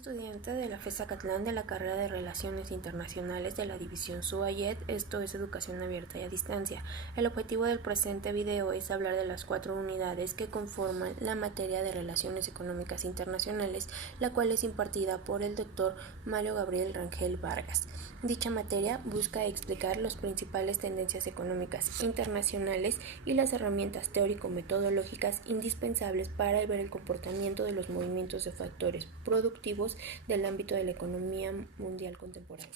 estudiante de la FES Acatlán de la carrera de Relaciones Internacionales de la División SUAYED, esto es Educación Abierta y a Distancia. El objetivo del presente video es hablar de las 4 unidades que conforman la materia de Relaciones Económicas Internacionales, la cual es impartida por el Dr. Mario Gabriel Rangel Vargas. Dicha materia busca explicar las principales tendencias económicas internacionales y las herramientas teórico-metodológicas indispensables para ver el comportamiento de los movimientos de factores productivos del ámbito de la economía mundial contemporánea.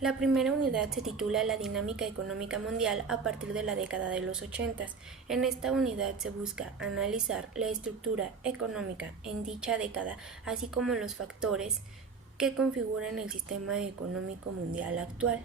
La primera unidad se titula La dinámica económica mundial a partir de la década de los 80. En esta unidad se busca analizar la estructura económica en dicha década, así como los factores que configuran el sistema económico mundial actual.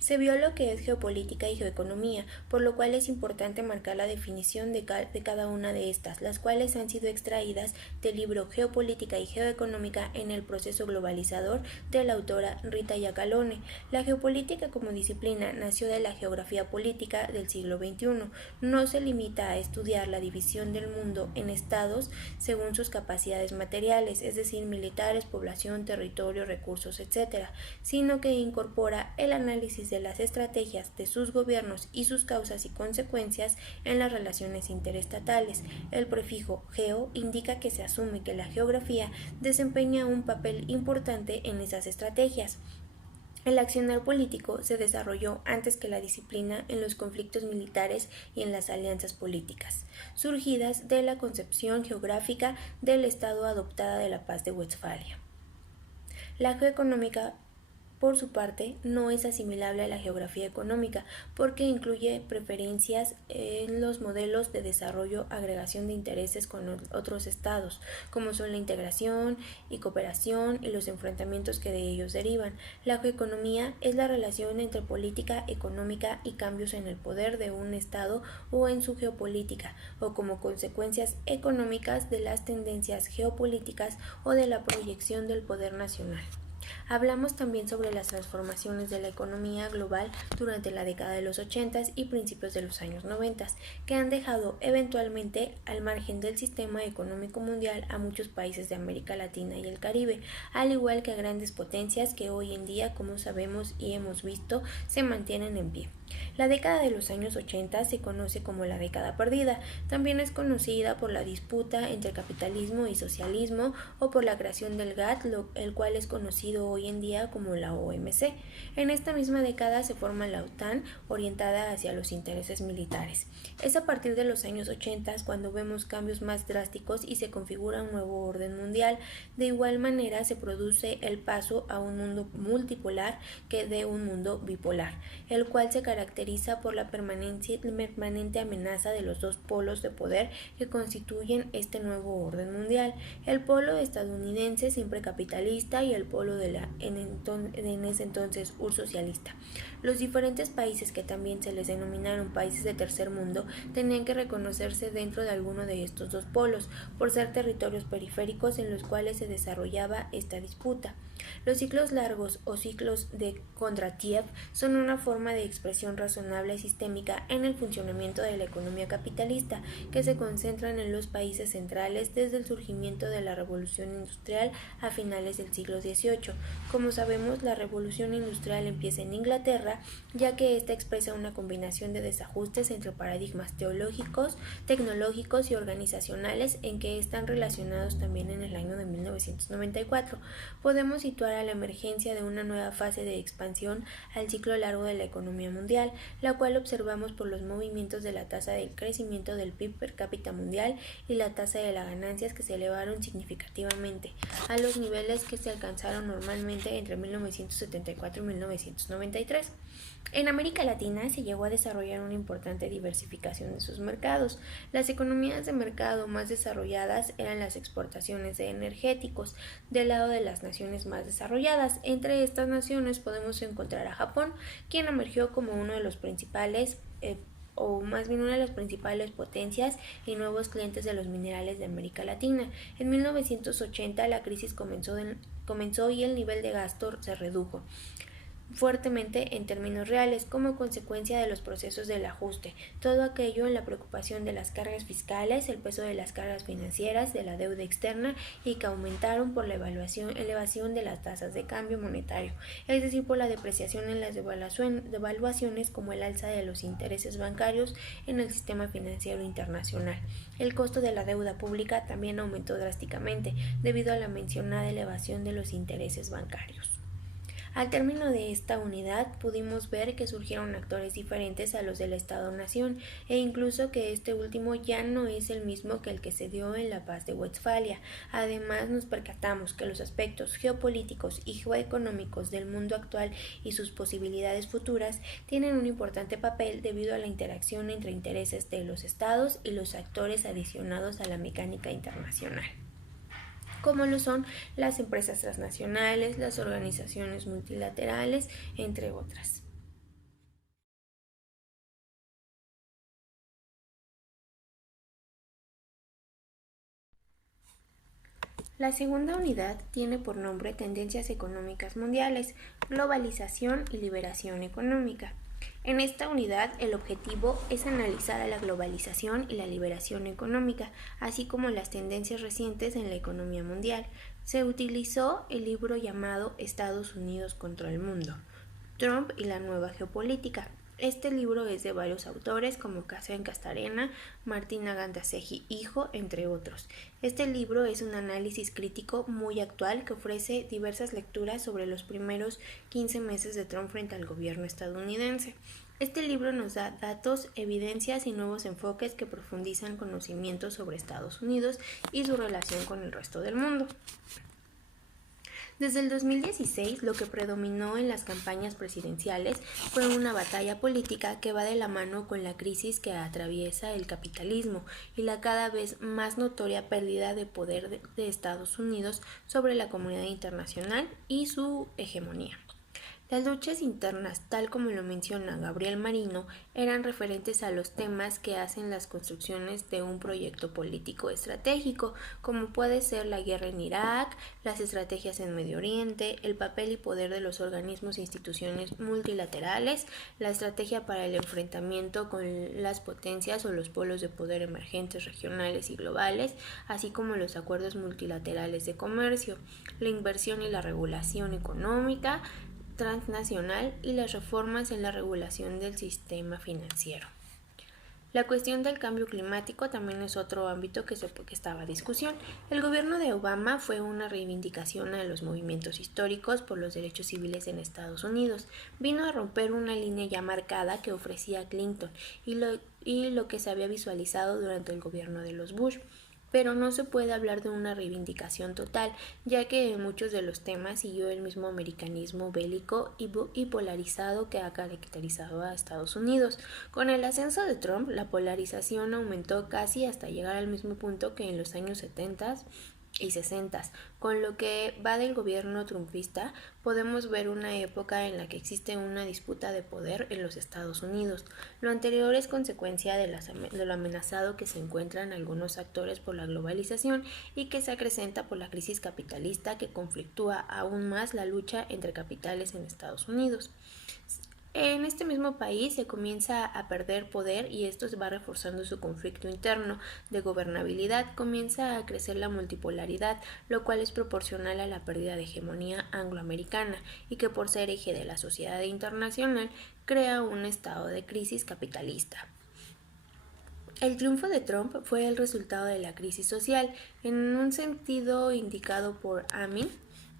Se vio lo que es geopolítica y geoeconomía, por lo cual es importante marcar la definición de cada una de estas, las cuales han sido extraídas del libro Geopolítica y Geoeconómica en el proceso globalizador de la autora Rita Giacalone. La geopolítica como disciplina nació de la geografía política del siglo XXI. No se limita a estudiar la división del mundo en estados según sus capacidades materiales, es decir, militares, población, territorio, recursos, etc., sino que incorpora el análisis de las estrategias de sus gobiernos y sus causas y consecuencias en las relaciones interestatales. El prefijo geo indica que se asume que la geografía desempeña un papel importante en esas estrategias. El accionar político se desarrolló antes que la disciplina en los conflictos militares y en las alianzas políticas, surgidas de la concepción geográfica del Estado adoptada de la Paz de Westfalia. La geoeconómica, por su parte, no es asimilable a la geografía económica porque incluye preferencias en los modelos de desarrollo, agregación de intereses con otros estados, como son la integración y cooperación y los enfrentamientos que de ellos derivan. La geoeconomía es la relación entre política económica y cambios en el poder de un estado o en su geopolítica, o como consecuencias económicas de las tendencias geopolíticas o de la proyección del poder nacional. Hablamos también sobre las transformaciones de la economía global durante la década de los 80 y principios de los años 90, que han dejado eventualmente al margen del sistema económico mundial a muchos países de América Latina y el Caribe, al igual que a grandes potencias que hoy en día, como sabemos y hemos visto, se mantienen en pie. La década de los años 80 se conoce como la década perdida. También es conocida por la disputa entre capitalismo y socialismo o por la creación del GATT, el cual es conocido hoy en día como la OMC. En esta misma década se forma la OTAN, orientada hacia los intereses militares. Es a partir de los años 80 cuando vemos cambios más drásticos y se configura un nuevo orden mundial. De igual manera se produce el paso a un mundo multipolar que de un mundo bipolar, el cual se caracteriza por la permanente amenaza de los dos polos de poder que constituyen este nuevo orden mundial, el polo estadounidense siempre capitalista y el polo de la en ese entonces URSS socialista. Los diferentes países, que también se les denominaron países de tercer mundo, tenían que reconocerse dentro de alguno de estos dos polos, por ser territorios periféricos en los cuales se desarrollaba esta disputa. Los ciclos largos o ciclos de Kondratiev son una forma de expresión razonable sistémica en el funcionamiento de la economía capitalista, que se concentran en los países centrales desde el surgimiento de la revolución industrial a finales del siglo XVIII. Como sabemos, la revolución industrial empieza en Inglaterra, ya que esta expresa una combinación de desajustes entre paradigmas teológicos, tecnológicos y organizacionales en que están relacionados también en el año de 1994. Podemos situar a la emergencia de una nueva fase de expansión al ciclo largo de la economía mundial, la cual observamos por los movimientos de la tasa de crecimiento del PIB per cápita mundial y la tasa de las ganancias, que se elevaron significativamente a los niveles que se alcanzaron normalmente entre 1974 y 1993. En América Latina se llegó a desarrollar una importante diversificación de sus mercados. Las economías de mercado más desarrolladas eran las exportaciones de energéticos, del lado de las naciones más desarrolladas. Entre estas naciones podemos encontrar a Japón, quien emergió como uno de los principales o más bien una de las principales potencias y nuevos clientes de los minerales de América Latina. En 1980 la crisis comenzó y el nivel de gasto se redujo. fuertemente en términos reales como consecuencia de los procesos del ajuste, todo aquello en la preocupación de las cargas fiscales, el peso de las cargas financieras, de la deuda externa y que aumentaron por la elevación de las tasas de cambio monetario, es decir, por la depreciación en las devaluaciones como el alza de los intereses bancarios en el sistema financiero internacional. El costo de la deuda pública también aumentó drásticamente debido a la mencionada elevación de los intereses bancarios. Al término de esta unidad pudimos ver que surgieron actores diferentes a los del Estado-Nación e incluso que este último ya no es el mismo que el que se dio en la Paz de Westfalia. Además nos percatamos que los aspectos geopolíticos y geoeconómicos del mundo actual y sus posibilidades futuras tienen un importante papel debido a la interacción entre intereses de los estados y los actores adicionados a la mecánica internacional, como lo son las empresas transnacionales, las organizaciones multilaterales, entre otras. La segunda unidad tiene por nombre Tendencias económicas mundiales, globalización y liberación económica. En esta unidad el objetivo es analizar a la globalización y la liberación económica, así como las tendencias recientes en la economía mundial. Se utilizó el libro llamado Estados Unidos contra el mundo, Trump y la nueva geopolítica. Este libro es de varios autores como Kacen Castarena, Martín Agantasegui hijo, entre otros. Este libro es un análisis crítico muy actual que ofrece diversas lecturas sobre los primeros 15 meses de Trump frente al gobierno estadounidense. Este libro nos da datos, evidencias y nuevos enfoques que profundizan conocimientos sobre Estados Unidos y su relación con el resto del mundo. Desde el 2016, lo que predominó en las campañas presidenciales fue una batalla política que va de la mano con la crisis que atraviesa el capitalismo y la cada vez más notoria pérdida de poder de Estados Unidos sobre la comunidad internacional y su hegemonía. Las luchas internas, tal como lo menciona Gabriel Marino, eran referentes a los temas que hacen las construcciones de un proyecto político estratégico, como puede ser la guerra en Irak, las estrategias en Medio Oriente, el papel y poder de los organismos e instituciones multilaterales, la estrategia para el enfrentamiento con las potencias o los polos de poder emergentes regionales y globales, así como los acuerdos multilaterales de comercio, la inversión y la regulación económica transnacional y las reformas en la regulación del sistema financiero. La cuestión del cambio climático también es otro ámbito que estaba a discusión. El gobierno de Obama fue una reivindicación a los movimientos históricos por los derechos civiles en Estados Unidos. Vino a romper una línea ya marcada que ofrecía Clinton y lo que se había visualizado durante el gobierno de los Bush. Pero no se puede hablar de una reivindicación total, ya que en muchos de los temas siguió el mismo americanismo bélico y polarizado que ha caracterizado a Estados Unidos. Con el ascenso de Trump, la polarización aumentó casi hasta llegar al mismo punto que en los años 70 y 60. Con lo que va del gobierno trumpista, podemos ver una época en la que existe una disputa de poder en los Estados Unidos. Lo anterior es consecuencia de lo amenazado que se encuentran algunos actores por la globalización y que se acrecenta por la crisis capitalista que conflictúa aún más la lucha entre capitales en Estados Unidos. En este mismo país se comienza a perder poder y esto se va reforzando su conflicto interno de gobernabilidad, comienza a crecer la multipolaridad, lo cual es proporcional a la pérdida de hegemonía angloamericana y que por ser eje de la sociedad internacional crea un estado de crisis capitalista. El triunfo de Trump fue el resultado de la crisis social, en un sentido indicado por Amin,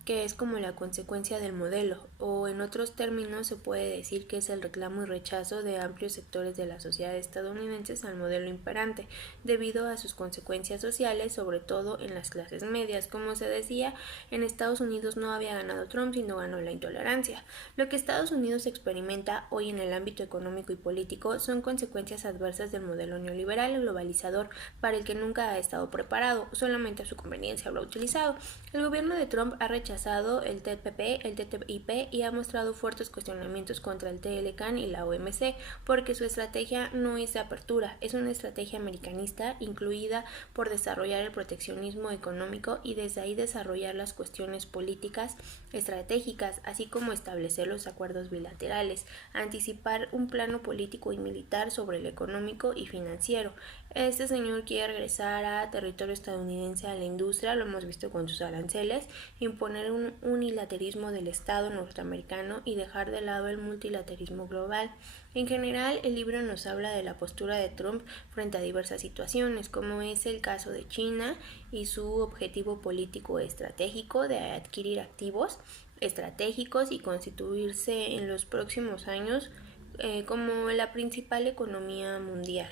que es como la consecuencia del modelo, o en otros términos se puede decir que es el reclamo y rechazo de amplios sectores de la sociedad estadounidenses al modelo imperante, debido a sus consecuencias sociales, sobre todo en las clases medias. Como se decía, en Estados Unidos no había ganado Trump, sino ganó la intolerancia. Lo que Estados Unidos experimenta hoy en el ámbito económico y político son consecuencias adversas del modelo neoliberal y globalizador, para el que nunca ha estado preparado, solamente a su conveniencia lo ha utilizado. El gobierno de Trump ha rechazado rechazado el TPP, el TTIP y ha mostrado fuertes cuestionamientos contra el TLCAN y la OMC, porque su estrategia no es de apertura, es una estrategia americanista incluida por desarrollar el proteccionismo económico y desde ahí desarrollar las cuestiones políticas estratégicas, así como establecer los acuerdos bilaterales, anticipar un plano político y militar sobre el económico y financiero. Este señor quiere regresar a territorio estadounidense a la industria, lo hemos visto con sus aranceles, imponer un unilateralismo del Estado norteamericano y dejar de lado el multilateralismo global. En general, el libro nos habla de la postura de Trump frente a diversas situaciones, como es el caso de China y su objetivo político estratégico de adquirir activos estratégicos y constituirse en los próximos años como la principal economía mundial,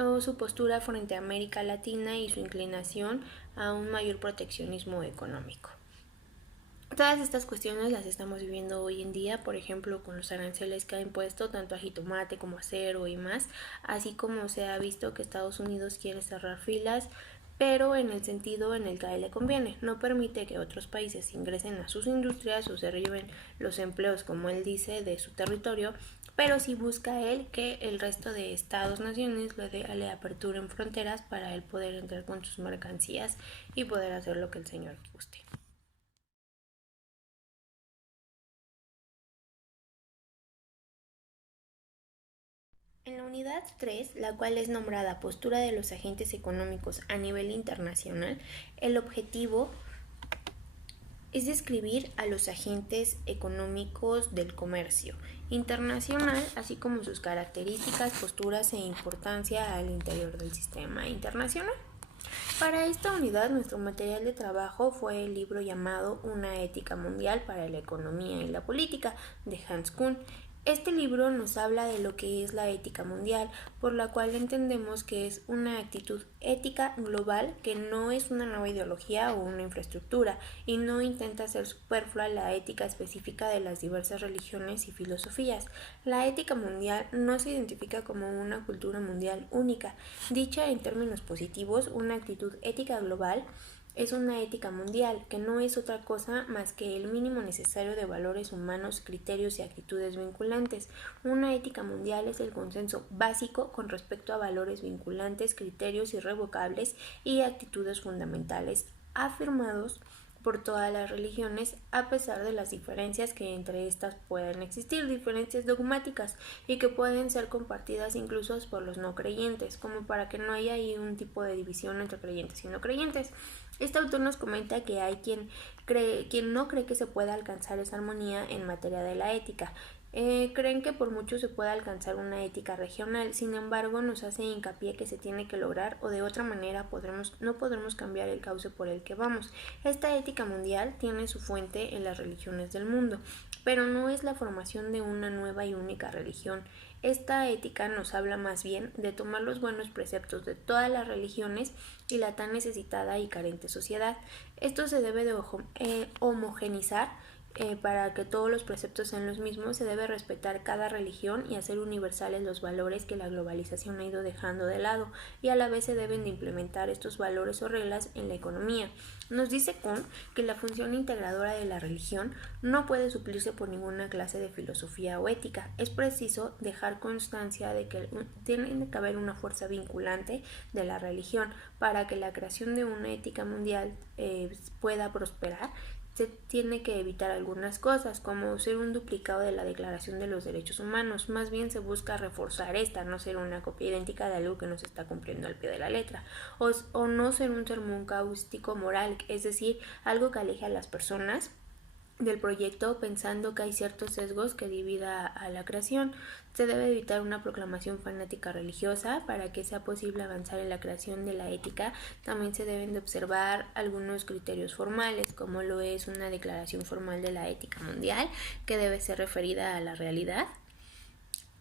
o su postura frente a América Latina y su inclinación a un mayor proteccionismo económico. Todas estas cuestiones las estamos viviendo hoy en día, por ejemplo, con los aranceles que ha impuesto tanto a jitomate como a acero y más, así como se ha visto que Estados Unidos quiere cerrar filas, pero en el sentido en el que a él le conviene. No permite que otros países ingresen a sus industrias o se derriben los empleos, como él dice, de su territorio, pero sí busca él que el resto de estados-naciones le aperturen fronteras para él poder entrar con sus mercancías y poder hacer lo que el señor guste. En la unidad 3, la cual es nombrada Postura de los agentes económicos a nivel internacional, el objetivo es describir a los agentes económicos del comercio internacional, así como sus características, posturas e importancia al interior del sistema internacional. Para esta unidad, nuestro material de trabajo fue el libro llamado Una ética mundial para la economía y la política, de Hans Kuhn. Este libro nos habla de lo que es la ética mundial, por la cual entendemos que es una actitud ética global que no es una nueva ideología o una infraestructura y no intenta hacer superflua la ética específica de las diversas religiones y filosofías. La ética mundial no se identifica como una cultura mundial única. Dicha en términos positivos, una actitud ética global es una ética mundial, que no es otra cosa más que el mínimo necesario de valores humanos, criterios y actitudes vinculantes. Una ética mundial es el consenso básico con respecto a valores vinculantes, criterios irrevocables y actitudes fundamentales afirmados por todas las religiones, a pesar de las diferencias que entre estas pueden existir, diferencias dogmáticas y que pueden ser compartidas incluso por los no creyentes, como para que no haya ahí un tipo de división entre creyentes y no creyentes. Este autor nos comenta que hay quien no cree que se pueda alcanzar esa armonía en materia de la ética. Creen que por mucho se puede alcanzar una ética regional, sin embargo nos hace hincapié que se tiene que lograr o de otra manera no podremos cambiar el cauce por el que vamos. Esta ética mundial tiene su fuente en las religiones del mundo, pero no es la formación de una nueva y única religión. Esta ética nos habla más bien de tomar los buenos preceptos de todas las religiones y la tan necesitada y carente sociedad. Esto se debe de homogenizar. Para que todos los preceptos sean los mismos, se debe respetar cada religión y hacer universales los valores que la globalización ha ido dejando de lado, y a la vez se deben de implementar estos valores o reglas en la economía. Nos dice Kuhn que la función integradora de la religión no puede suplirse por ninguna clase de filosofía o ética. Es preciso dejar constancia de que tiene que haber una fuerza vinculante de la religión para que la creación de una ética mundial pueda prosperar. Se tiene que evitar algunas cosas, como ser un duplicado de la Declaración de los Derechos Humanos. Más bien se busca reforzar esta, no ser una copia idéntica de algo que no se está cumpliendo al pie de la letra, o no ser un sermón cáustico moral, es decir, algo que aleje a las personas del proyecto pensando que hay ciertos sesgos que divida a la creación. Se debe evitar una proclamación fanática religiosa para que sea posible avanzar en la creación de la ética. También se deben de observar algunos criterios formales, como lo es una declaración formal de la ética mundial que debe ser referida a la realidad.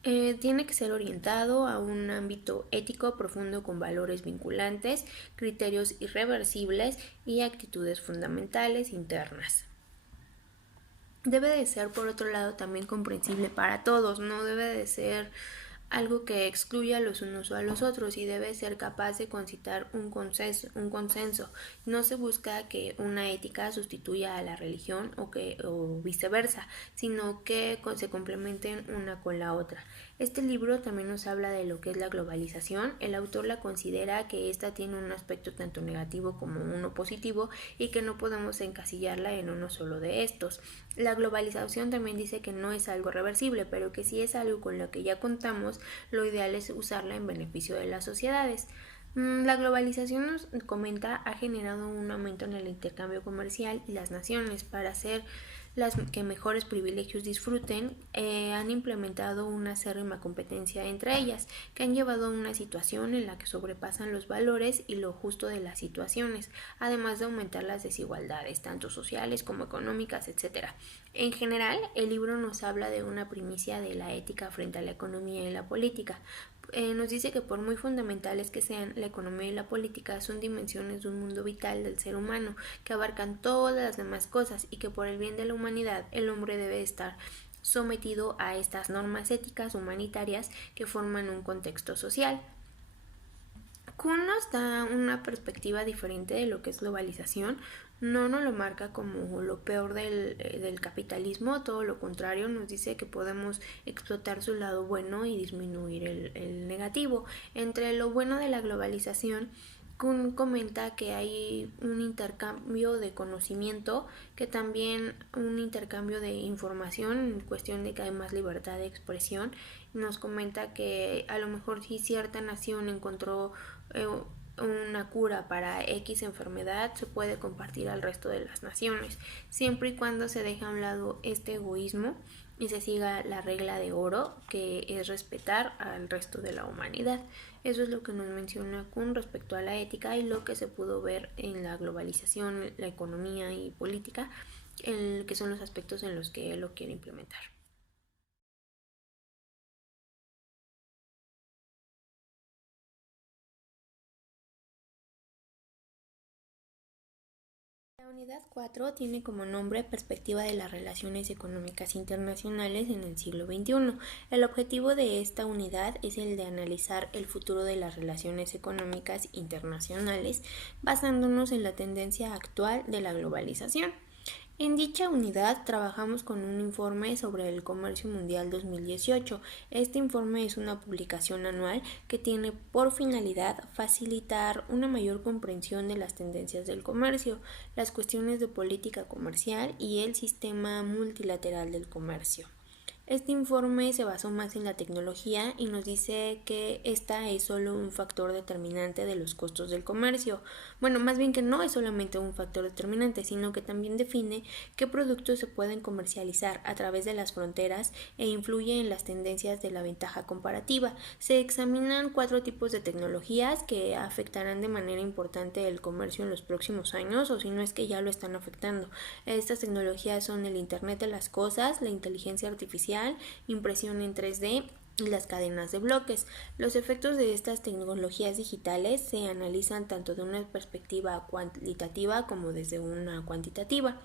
Tiene que ser orientado a un ámbito ético profundo con valores vinculantes, criterios irreversibles y actitudes fundamentales internas. Debe de ser, por otro lado, también comprensible para todos, no debe de ser algo que excluya a los unos o a los otros y debe ser capaz de concitar un consenso. No se busca que una ética sustituya a la religión o viceversa, sino que se complementen una con la otra. Este libro también nos habla de lo que es la globalización. El autor la considera que esta tiene un aspecto tanto negativo como uno positivo y que no podemos encasillarla en uno solo de estos. La globalización también dice que no es algo reversible, pero que si es algo con lo que ya contamos, lo ideal es usarla en beneficio de las sociedades. La globalización, nos comenta, ha generado un aumento en el intercambio comercial y las naciones, para hacer las que mejores privilegios disfruten, han implementado una acérrima competencia entre ellas, que han llevado a una situación en la que sobrepasan los valores y lo justo de las situaciones, además de aumentar las desigualdades, tanto sociales como económicas, etc. En general, el libro nos habla de una primicia de la ética frente a la economía y la política. Nos dice que por muy fundamentales que sean, la economía y la política son dimensiones de un mundo vital del ser humano que abarcan todas las demás cosas y que por el bien de la humanidad el hombre debe estar sometido a estas normas éticas humanitarias que forman un contexto social. Kuhn nos da una perspectiva diferente de lo que es globalización. No nos lo marca como lo peor del capitalismo, todo lo contrario, nos dice que podemos explotar su lado bueno y disminuir el negativo. Entre lo bueno de la globalización, Kuhn comenta que hay un intercambio de conocimiento, que también un intercambio de información en cuestión de que hay más libertad de expresión. Nos comenta que a lo mejor si cierta nación encontró una cura para X enfermedad, se puede compartir al resto de las naciones, siempre y cuando se deje a un lado este egoísmo y se siga la regla de oro, que es respetar al resto de la humanidad. Eso es lo que nos menciona Kuhn respecto a la ética y lo que se pudo ver en la globalización, la economía y política, que son los aspectos en los que él lo quiere implementar. La unidad 4 tiene como nombre Perspectiva de las Relaciones Económicas Internacionales en el siglo XXI. El objetivo de esta unidad es el de analizar el futuro de las relaciones económicas internacionales basándonos en la tendencia actual de la globalización. En dicha unidad trabajamos con un informe sobre el comercio mundial 2018. Este informe es una publicación anual que tiene por finalidad facilitar una mayor comprensión de las tendencias del comercio, las cuestiones de política comercial y el sistema multilateral del comercio. Este informe se basó más en la tecnología y nos dice que esta es solo un factor determinante de los costos del comercio. Bueno, más bien que no es solamente un factor determinante, sino que también define qué productos se pueden comercializar a través de las fronteras e influye en las tendencias de la ventaja comparativa. Se examinan 4 tipos de tecnologías que afectarán de manera importante el comercio en los próximos años, o si no es que ya lo están afectando. Estas tecnologías son el Internet de las Cosas, la inteligencia artificial, impresión en 3D y las cadenas de bloques. Los efectos de estas tecnologías digitales se analizan tanto de una perspectiva cualitativa como desde una cuantitativa.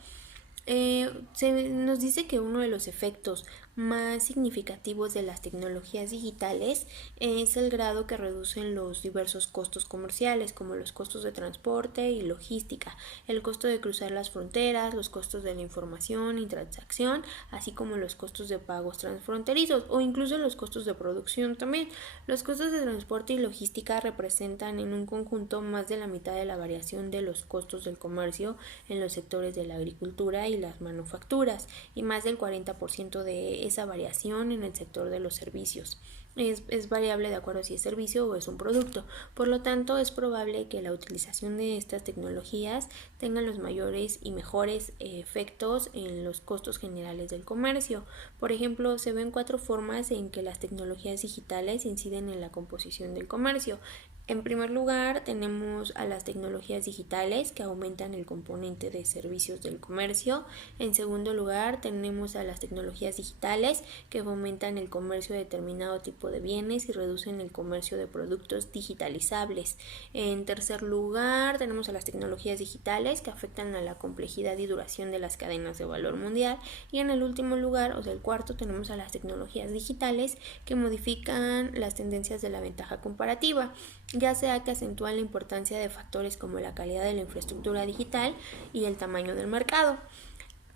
Se nos dice que uno de los efectos más significativos de las tecnologías digitales es el grado que reducen los diversos costos comerciales, como los costos de transporte y logística, el costo de cruzar las fronteras, los costos de la información y transacción, así como los costos de pagos transfronterizos o incluso los costos de producción también. Los costos de transporte y logística representan en un conjunto más de la mitad de la variación de los costos del comercio en los sectores de la agricultura y las manufacturas, y más del 40% de esa variación en el sector de los servicios. Es variable de acuerdo si es servicio o es un producto. Por lo tanto, es probable que la utilización de estas tecnologías tengan los mayores y mejores efectos en los costos generales del comercio. Por ejemplo, se ven 4 formas en que las tecnologías digitales inciden en la composición del comercio. En primer lugar, tenemos a las tecnologías digitales que aumentan el componente de servicios del comercio. En segundo lugar, tenemos a las tecnologías digitales que fomentan el comercio de determinado tipo de bienes y reducen el comercio de productos digitalizables. En tercer lugar, tenemos a las tecnologías digitales que afectan a la complejidad y duración de las cadenas de valor mundial. Y en el último lugar, o sea, el cuarto, tenemos a las tecnologías digitales que modifican las tendencias de la ventaja comparativa, ya sea que acentúan la importancia de factores como la calidad de la infraestructura digital y el tamaño del mercado.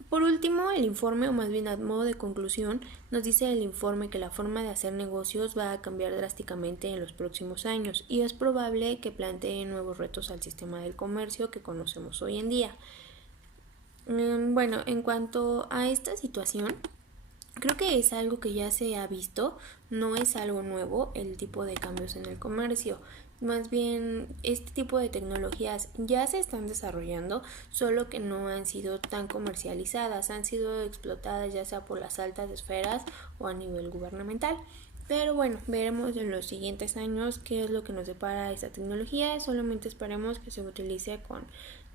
Por último, el informe, o más bien a modo de conclusión, nos dice el informe que la forma de hacer negocios va a cambiar drásticamente en los próximos años y es probable que plantee nuevos retos al sistema del comercio que conocemos hoy en día. Bueno, en cuanto a esta situación, creo que es algo que ya se ha visto, no es algo nuevo el tipo de cambios en el comercio. Más bien, este tipo de tecnologías ya se están desarrollando, solo que no han sido tan comercializadas, han sido explotadas ya sea por las altas esferas o a nivel gubernamental. Pero bueno, veremos en los siguientes años qué es lo que nos depara esta tecnología. Solamente esperemos que se utilice con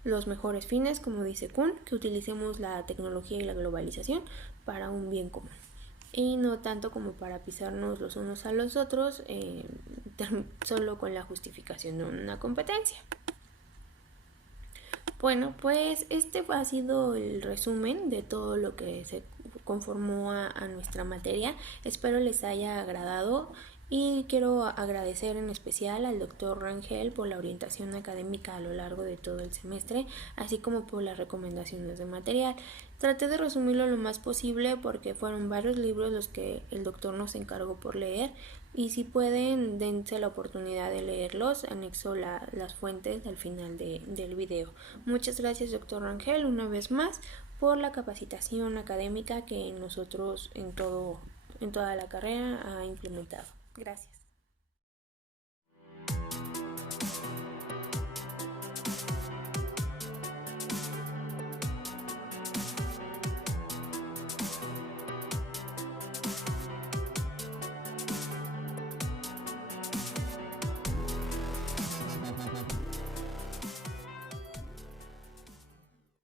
los mejores fines, como dice Kuhn, que utilicemos la tecnología y la globalización para un bien común y no tanto como para pisarnos los unos a los otros solo con la justificación de una competencia. Bueno, pues este ha sido el resumen de todo lo que se conformó a nuestra materia. Espero les haya agradado y quiero agradecer en especial al doctor Rangel por la orientación académica a lo largo de todo el semestre, así como por las recomendaciones de material. Traté de resumirlo lo más posible porque fueron varios libros los que el doctor nos encargó por leer y si pueden, dense la oportunidad de leerlos. Anexo las fuentes al final del video. Muchas gracias, doctor Rangel, una vez más por la capacitación académica que nosotros en toda la carrera ha implementado. Gracias.